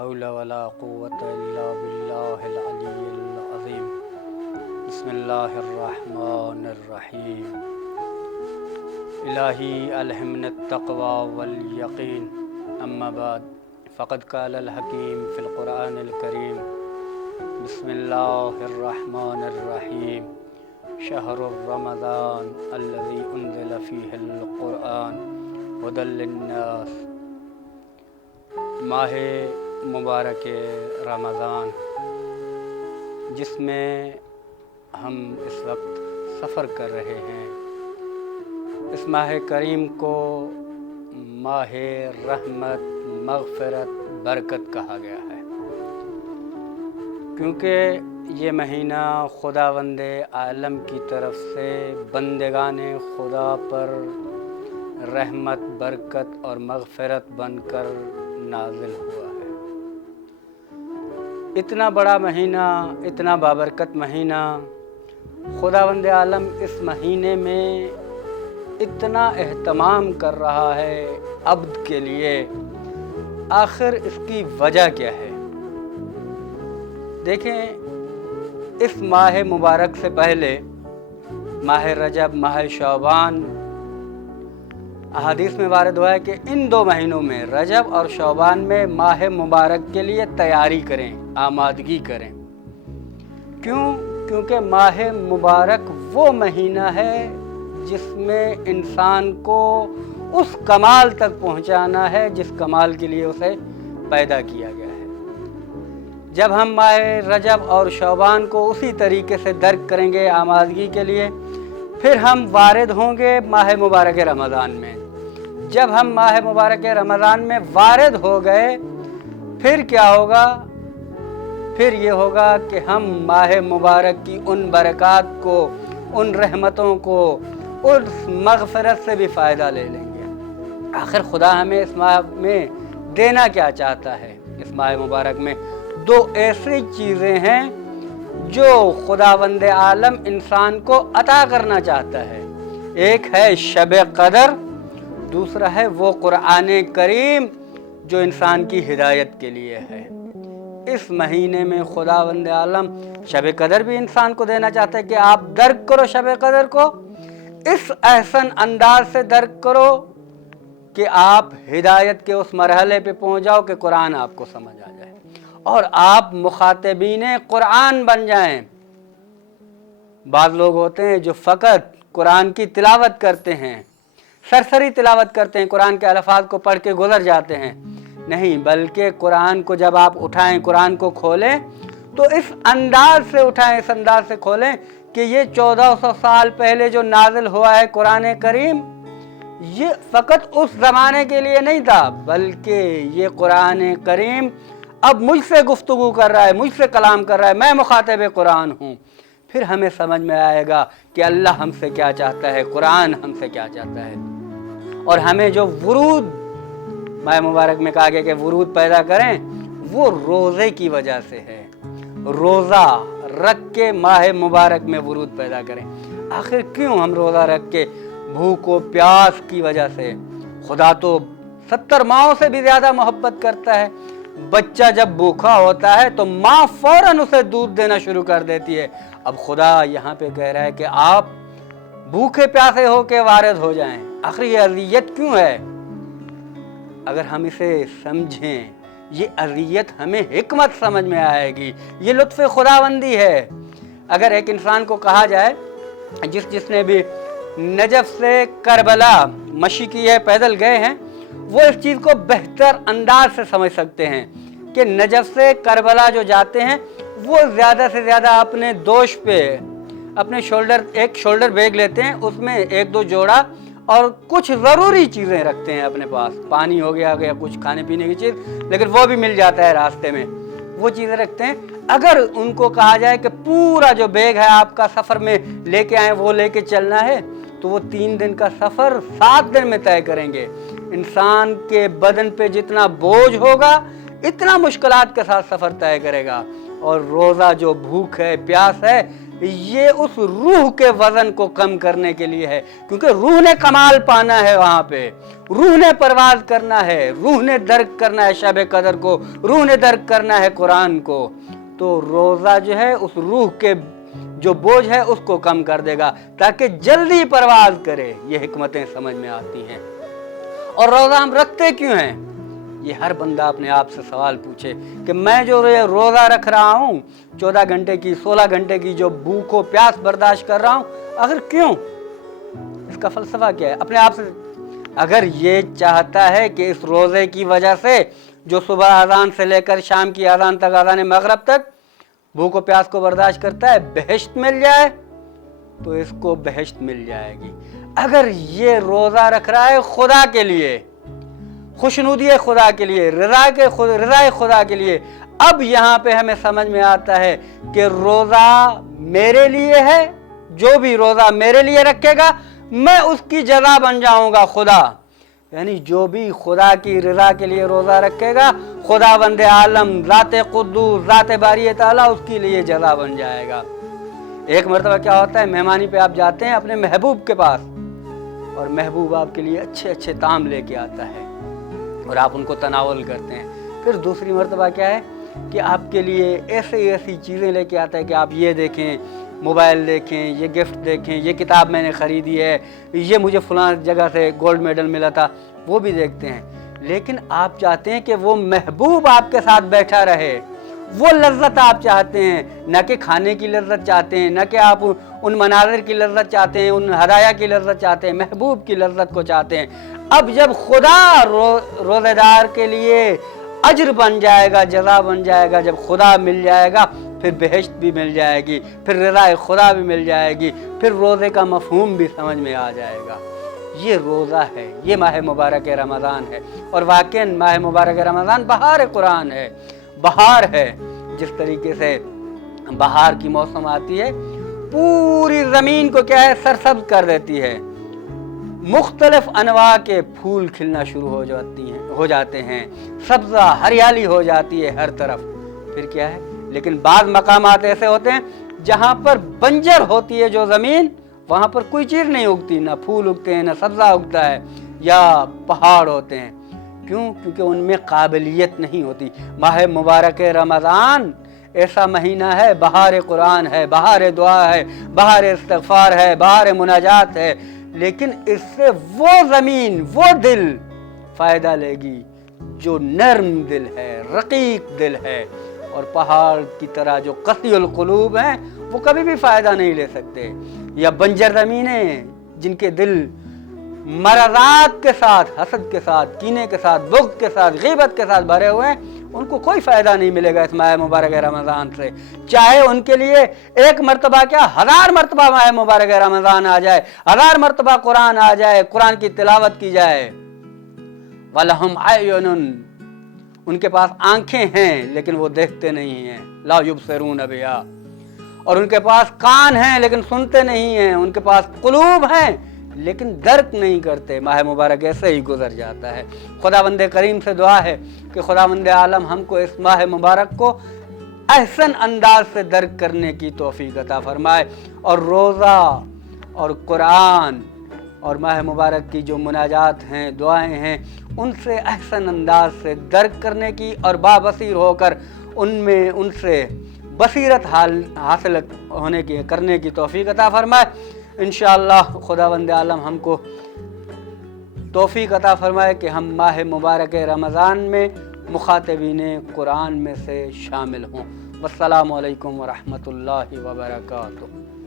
حول ولا قوة إلا بالله العلي العظيم بسم الله الرحمن الرحيم إلهي ألهمنا التقوى واليقين أما بعد فقد قال الحكيم في القرآن الكريم بسم الله الرحمن الرحيم شهر رمضان الذي أنزل فيه القرآن هدى للناس ماہ مبارک رمضان جس میں ہم اس وقت سفر کر رہے ہیں، اس ماہ کریم کو ماہ رحمت، مغفرت، برکت کہا گیا ہے، کیونکہ یہ مہینہ خداوند عالم کی طرف سے بندگان خدا پر رحمت، برکت اور مغفرت بن کر نازل ہوا ہے۔ اتنا بڑا مہینہ، اتنا بابرکت مہینہ، خداوند عالم اس مہینے میں اتنا اہتمام کر رہا ہے عبد کے لیے، آخر اس کی وجہ کیا ہے؟ دیکھیں، اس ماہ مبارک سے پہلے ماہ رجب، ماہ شعبان، احادیث میں وارد ہوا ہے کہ ان دو مہینوں میں، رجب اور شعبان میں، ماہ مبارک کے لیے تیاری کریں، آمادگی کریں۔ کیوں؟ کیونکہ ماہ مبارک وہ مہینہ ہے جس میں انسان کو اس کمال تک پہنچانا ہے جس کمال کے لیے اسے پیدا کیا گیا ہے۔ جب ہم ماہ رجب اور شعبان کو اسی طریقے سے درک کریں گے آمادگی کے لیے، پھر ہم وارد ہوں گے ماہ مبارک رمضان میں۔ جب ہم ماہ مبارک رمضان میں وارد ہو گئے، پھر کیا ہوگا؟ پھر یہ ہوگا کہ ہم ماہ مبارک کی ان برکات کو، ان رحمتوں کو، اس مغفرت سے بھی فائدہ لے لیں گے۔ آخر خدا ہمیں اس ماہ میں دینا کیا چاہتا ہے؟ اس ماہ مبارک میں دو ایسی چیزیں ہیں جو خداوند عالم انسان کو عطا کرنا چاہتا ہے۔ ایک ہے شب قدر، دوسرا ہے وہ قرآن کریم جو انسان کی ہدایت کے لیے ہے۔ اس مہینے میں خداوند عالم شب قدر بھی انسان کو دینا چاہتا ہے کہ آپ درک کرو شب قدر کو، اس احسن انداز سے درک کرو کہ آپ ہدایت کے اس مرحلے پہ پہنچ جاؤ کہ قرآن آپ کو سمجھ آ جائے اور آپ مخاطبین قرآن بن جائیں۔ بعض لوگ ہوتے ہیں جو فقط قرآن کی تلاوت کرتے ہیں، سرسری تلاوت کرتے ہیں، قرآن کے الفاظ کو پڑھ کے گزر جاتے ہیں۔ نہیں، بلکہ قرآن کو جب آپ اٹھائیں، قرآن کو کھولیں تو اس انداز سے اٹھائیں، اس انداز سے کھولیں کہ یہ 1400 سال پہلے جو نازل ہوا ہے قرآن کریم، یہ فقط اس زمانے کے لیے نہیں تھا، بلکہ یہ قرآن کریم اب مجھ سے گفتگو کر رہا ہے، مجھ سے کلام کر رہا ہے، میں مخاطب قرآن ہوں۔ پھر ہمیں سمجھ میں آئے گا کہ اللہ ہم سے کیا چاہتا ہے، قرآن ہم سے کیا چاہتا ہے۔ اور ہمیں جو ورود ماہ مبارک میں کہا گیا کہ ورود پیدا کریں، وہ روزے کی وجہ سے ہے۔ روزہ رکھ کے ماہ مبارک میں ورود پیدا کریں۔ آخر کیوں ہم روزہ رکھ کے؟ بھوک و پیاس کی وجہ سے۔ خدا تو 70 ماؤں سے بھی زیادہ محبت کرتا ہے۔ بچہ جب بھوکا ہوتا ہے تو ماں فوراً اسے دودھ دینا شروع کر دیتی ہے۔ اب خدا یہاں پہ کہہ رہا ہے کہ آپ بھوکے پیاسے ہو کے وارد ہو جائیں۔ آخر یہ اذیت کیوں ہے؟ اگر ہم اسے سمجھیں، یہ اذیت ہمیں حکمت سمجھ میں آئے گی، یہ لطف خداوندی ہے۔ اگر ایک انسان کو کہا جائے، جس نے بھی نجف سے کربلا مشی کی ہے، پیدل گئے ہیں، وہ اس چیز کو بہتر انداز سے سمجھ سکتے ہیں کہ نجف سے کربلا جو جاتے ہیں وہ زیادہ سے زیادہ اپنے دوش پہ اپنے ایک شولڈر بیگ لیتے ہیں، اس میں ایک دو جوڑا اور کچھ ضروری چیزیں رکھتے ہیں اپنے پاس، پانی ہو گیا کچھ کھانے پینے کی چیز، لیکن وہ بھی مل جاتا ہے راستے میں، وہ چیزیں رکھتے ہیں۔ اگر ان کو کہا جائے کہ پورا جو بیگ ہے آپ کا سفر میں لے کے آئیں، وہ لے کے چلنا ہے، تو وہ 3 دن کا سفر 7 دن میں طے کریں گے۔ انسان کے بدن پہ جتنا بوجھ ہوگا اتنا مشکلات کے ساتھ سفر طے کرے گا۔ اور روزہ جو بھوک ہے پیاس ہے یہ اس روح کے وزن کو کم کرنے کے لیے ہے، کیونکہ روح نے کمال پانا ہے، وہاں پہ روح نے پرواز کرنا ہے، روح نے درک کرنا ہے شب قدر کو، روح نے درک کرنا ہے قرآن کو۔ تو روزہ جو ہے اس روح کے جو بوجھ ہے اس کو کم کر دے گا تاکہ جلدی پرواز کرے۔ یہ حکمتیں سمجھ میں آتی ہیں۔ اور روزہ ہم رکھتے کیوں ہیں؟ یہ ہر بندہ اپنے آپ سے سوال پوچھے کہ میں جو روزہ رکھ رہا ہوں 14 گھنٹے کی 16 گھنٹے کی جو بھوک و پیاس برداشت کر رہا ہوں، اگر کیوں؟ اس کا فلسفہ کیا ہے؟ اپنے آپ سے اگر یہ چاہتا ہے کہ اس روزے کی وجہ سے جو صبح اذان سے لے کر شام کی اذان تک، اذان مغرب تک بھوک و پیاس کو برداشت کرتا ہے بہشت مل جائے تو اس کو بہشت مل جائے گی۔ اگر یہ روزہ رکھ رہا ہے خدا کے لیے، خوشنودی خدا کے لیے، رضا خدا کے لیے، اب یہاں پہ ہمیں سمجھ میں آتا ہے کہ روزہ میرے لیے ہے، جو بھی روزہ میرے لیے رکھے گا میں اس کی جزا بن جاؤں گا خدا، یعنی جو بھی خدا کی رضا کے لیے روزہ رکھے گا خدا بند عالم ذات قدوس ذات باری تعالیٰ اس کے لیے جزا بن جائے گا۔ ایک مرتبہ کیا ہوتا ہے، مہمانی پہ آپ جاتے ہیں اپنے محبوب کے پاس اور محبوب آپ کے لیے اچھے اچھے طعام لے کے آتا ہے اور آپ ان کو تناول کرتے ہیں۔ پھر دوسری مرتبہ کیا ہے کہ آپ کے لیے ایسی چیزیں لے کے آتا ہے کہ آپ یہ دیکھیں، موبائل دیکھیں، یہ گفٹ دیکھیں، یہ کتاب میں نے خریدی ہے، یہ مجھے فلاں جگہ سے گولڈ میڈل ملا تھا، وہ بھی دیکھتے ہیں۔ لیکن آپ چاہتے ہیں کہ وہ محبوب آپ کے ساتھ بیٹھا رہے، وہ لذت آپ چاہتے ہیں، نہ کہ کھانے کی لذت چاہتے ہیں، نہ کہ آپ ان مناظر کی لذت چاہتے ہیں، ان ہدایہ کی لذت چاہتے ہیں، محبوب کی لذت کو چاہتے ہیں۔ اب جب خدا روزے دار کے لیے اجر بن جائے گا، جزا بن جائے گا، جب خدا مل جائے گا پھر بہشت بھی مل جائے گی، پھر رضا خدا بھی مل جائے گی، پھر روزے کا مفہوم بھی سمجھ میں آ جائے گا۔ یہ روزہ ہے، یہ ماہ مبارک رمضان ہے، اور واقعاً ماہ مبارک رمضان بہار قرآن ہے، بہار ہے۔ جس طریقے سے بہار کی موسم آتی ہے پوری زمین کو کیا ہے سرسبز کر دیتی ہے، مختلف انواع کے پھول کھلنا شروع ہو جاتے ہیں، سبزہ ہریالی ہو جاتی ہے ہر طرف۔ پھر کیا ہے، لیکن بعض مقامات ایسے ہوتے ہیں جہاں پر بنجر ہوتی ہے جو زمین، وہاں پر کوئی چیز نہیں اگتی، نہ پھول اگتے ہیں، نہ سبزہ اگتا ہے، یا پہاڑ ہوتے ہیں۔ کیوں؟ کیونکہ ان میں قابلیت نہیں ہوتی۔ ماہ مبارک رمضان ایسا مہینہ ہے، بہار قرآن ہے، بہار دعا ہے، بہار استغفار ہے، بہار مناجات ہے، لیکن اس سے وہ زمین، وہ دل فائدہ لے گی جو نرم دل ہے، رقیق دل ہے، اور پہاڑ کی طرح جو قسی القلوب ہیں وہ کبھی بھی فائدہ نہیں لے سکتے۔ یا بنجر زمینیں جن کے دل مرضات کے ساتھ، حسد کے ساتھ، کینے کے ساتھ، بغض کے ساتھ، غیبت کے ساتھ بھرے ہوئے ہیں، ان کو کوئی فائدہ نہیں ملے گا اس ماہ مبارک رمضان سے، چاہے ان کے لیے ایک مرتبہ کیا 1000 مرتبہ ماہ مبارک رمضان آ جائے، 1000 مرتبہ قرآن آ جائے، قرآن کی تلاوت کی جائے۔ وَلَهُمْ عَيُّنٌ، ان کے پاس آنکھیں ہیں لیکن وہ دیکھتے نہیں ہیں، لا یبصرون بہا، اور ان کے پاس کان ہیں لیکن سنتے نہیں ہیں، ان کے پاس قلوب ہیں لیکن درک نہیں کرتے۔ ماہ مبارک ایسے ہی گزر جاتا ہے۔ خداوند کریم سے دعا ہے کہ خداوند عالم ہم کو اس ماہ مبارک کو احسن انداز سے درک کرنے کی توفیق عطا فرمائے، اور روزہ اور قرآن اور ماہ مبارک کی جو مناجات ہیں، دعائیں ہیں، ان سے احسن انداز سے درک کرنے کی اور بابصیر ہو کر ان سے بصیرت حاصل کرنے کی توفیق عطا فرمائے۔ انشاءاللہ خداوند عالم ہم کو توفیق عطا فرمائے کہ ہم ماہ مبارک رمضان میں مخاطبین قرآن میں سے شامل ہوں۔ والسلام علیکم ورحمۃ اللہ وبرکاتہ۔